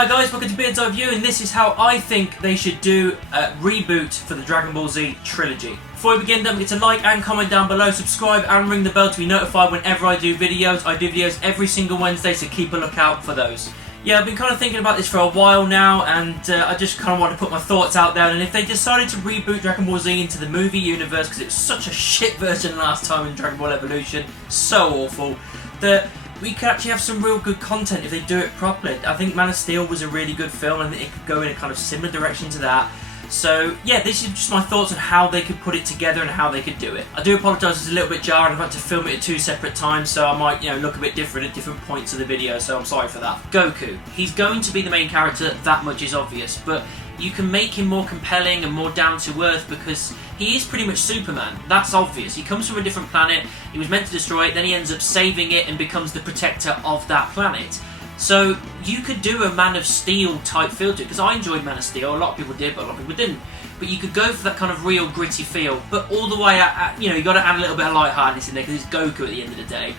Hi guys, welcome to Beard's Eye View, and this is how I think they should do a reboot for the Dragon Ball Z trilogy. Before we begin, don't forget to like and comment down below, subscribe and ring the bell to be notified whenever I do videos. I do videos every single Wednesday, so keep a lookout for those. Yeah, I've been kind of thinking about this for a while now, and I just kind of want to put my thoughts out there. And if they decided to reboot Dragon Ball Z into the movie universe, because it was such a shit version last time in Dragon Ball Evolution, so awful, that we could actually have some real good content if they do it properly. I think Man of Steel was a really good film, and it could go in a kind of similar direction to that. So yeah, this is just my thoughts on how they could put it together and how they could do it. I do apologise, it's a little bit jarring. I've had to film it at two separate times, so I might, look a bit different at different points of the video, so I'm sorry for that. Goku. He's going to be the main character, that much is obvious, but you can make him more compelling and more down to earth because he is pretty much Superman. That's obvious. He comes from a different planet, he was meant to destroy it, then he ends up saving it and becomes the protector of that planet. So you could do a Man of Steel type feel to it, because I enjoyed Man of Steel, a lot of people did, but a lot of people didn't. But you could go for that kind of real gritty feel, but all the way at you got to add a little bit of lightheartedness in there because it's Goku at the end of the day.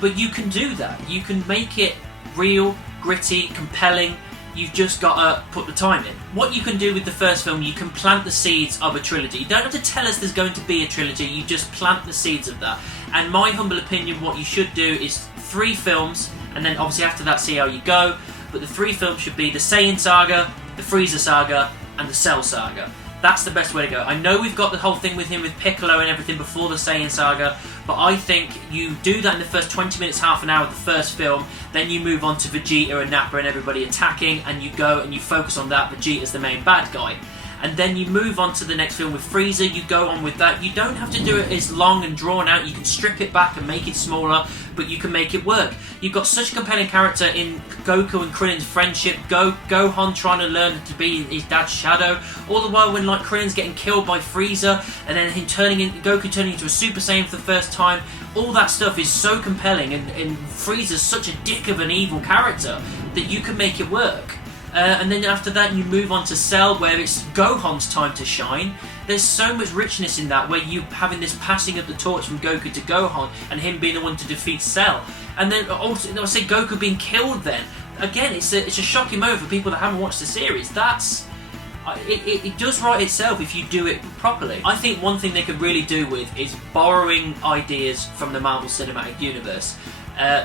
But you can do that. You can make it real, gritty, compelling. You've just got to put the time in. What you can do with the first film, you can plant the seeds of a trilogy. You don't have to tell us there's going to be a trilogy, you just plant the seeds of that. And my humble opinion, what you should do is 3 films, and then obviously after that see how you go, but the 3 films should be the Saiyan Saga, the Frieza Saga, and the Cell Saga. That's the best way to go. I know we've got the whole thing with him with Piccolo and everything before the Saiyan Saga, but I think you do that in the first 20 minutes, half an hour of the first film, then you move on to Vegeta and Nappa and everybody attacking, and you go and you focus on that. Vegeta's the main bad guy. And then you move on to the next film with Frieza, you go on with that. You don't have to do it as long and drawn out, you can strip it back and make it smaller, but you can make it work. You've got such a compelling character in Goku and Krillin's friendship, Gohan trying to learn to be his dad's shadow, all the while when Krillin's getting killed by Frieza, and then him Goku turning into a Super Saiyan for the first time. All that stuff is so compelling, and Frieza's such a dick of an evil character that you can make it work. And then after that you move on to Cell, where it's Gohan's time to shine. There's so much richness in that, where you having this passing of the torch from Goku to Gohan, and him being the one to defeat Cell. And then also, I say Goku being killed then. Again, it's a shocking moment for people that haven't watched the series. It does write itself if you do it properly. I think one thing they could really do with is borrowing ideas from the Marvel Cinematic Universe.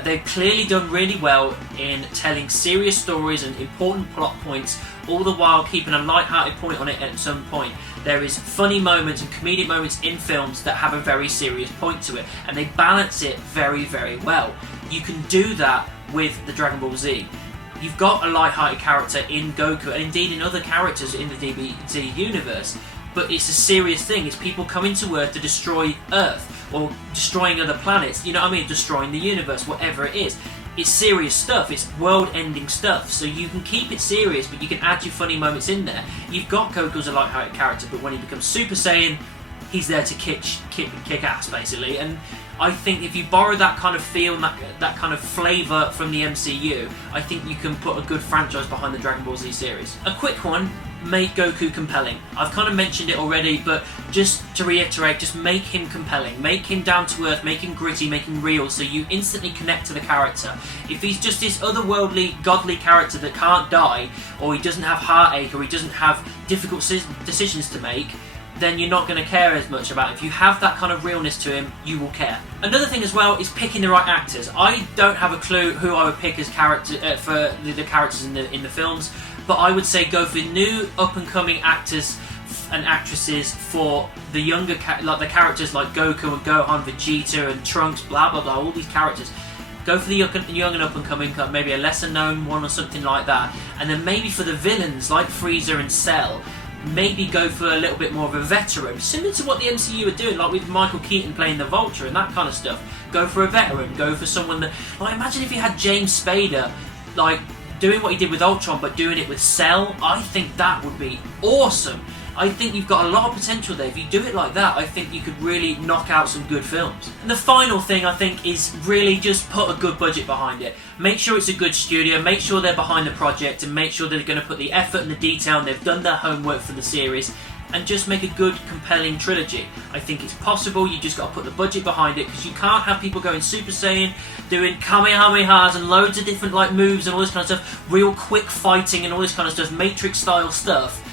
They've clearly done really well in telling serious stories and important plot points, all the while keeping a light-hearted point on it at some point. There is funny moments and comedic moments in films that have a very serious point to it, and they balance it very, very well. You can do that with the Dragon Ball Z. You've got a light-hearted character in Goku, and indeed in other characters in the DBZ universe, but it's a serious thing. It's people coming to Earth to destroy Earth, or destroying other planets, you know what I mean, destroying the universe, whatever it is. It's serious stuff, it's world-ending stuff, so you can keep it serious, but you can add your funny moments in there. You've got Goku as a light-hearted character, but when he becomes Super Saiyan, he's there to kick ass, basically. And I think if you borrow that kind of feel and that kind of flavour from the MCU, I think you can put a good franchise behind the Dragon Ball Z series. A quick one, make Goku compelling. I've kind of mentioned it already, but just to reiterate, just make him compelling. Make him down to earth, make him gritty, make him real, so you instantly connect to the character. If he's just this otherworldly, godly character that can't die, or he doesn't have heartache, or he doesn't have difficult decisions to make, then you're not going to care as much about it. If you have that kind of realness to him, you will care. Another thing as well is picking the right actors. I don't have a clue who I would pick as for the characters in the films, but I would say go for new up-and-coming actors and actresses for the younger, the characters like Goku and Gohan, Vegeta and Trunks, blah blah blah, all these characters. Go for the young and up-and-coming, maybe a lesser-known one or something like that. And then maybe for the villains like Frieza and Cell, maybe go for a little bit more of a veteran, similar to what the MCU are doing, like with Michael Keaton playing the Vulture and that kind of stuff. Go for a veteran, go for someone that, imagine if you had James Spader, doing what he did with Ultron, but doing it with Cell. I think that would be awesome. I think you've got a lot of potential there. If you do it like that, I think you could really knock out some good films. And the final thing, I think, is really just put a good budget behind it. Make sure it's a good studio, make sure they're behind the project, and make sure they're going to put the effort and the detail, and they've done their homework for the series. and just make a good, compelling trilogy. I think it's possible, you just got to put the budget behind it, because you can't have people going Super Saiyan, doing Kamehamehas and loads of different like moves and all this kind of stuff, real quick fighting and all this kind of stuff, Matrix style stuff,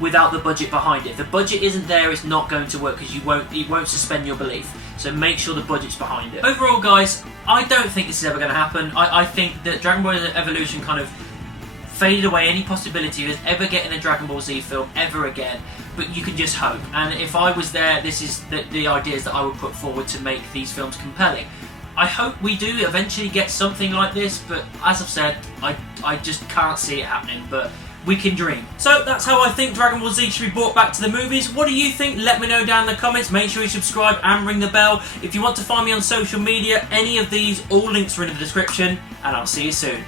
without the budget behind it. If the budget isn't there, it's not going to work, because it won't suspend your belief. So make sure the budget's behind it. Overall, guys, I don't think this is ever going to happen. I think that Dragon Ball Evolution kind of faded away any possibility of us ever getting a Dragon Ball Z film ever again, but you can just hope. And if I was there, this is the ideas that I would put forward to make these films compelling. I hope we do eventually get something like this, but as I've said, I just can't see it happening, but we can dream. So that's how I think Dragon Ball Z should be brought back to the movies. What do you think? Let me know down in the comments. Make sure you subscribe and ring the bell. If you want to find me on social media, any of these, all links are in the description, and I'll see you soon.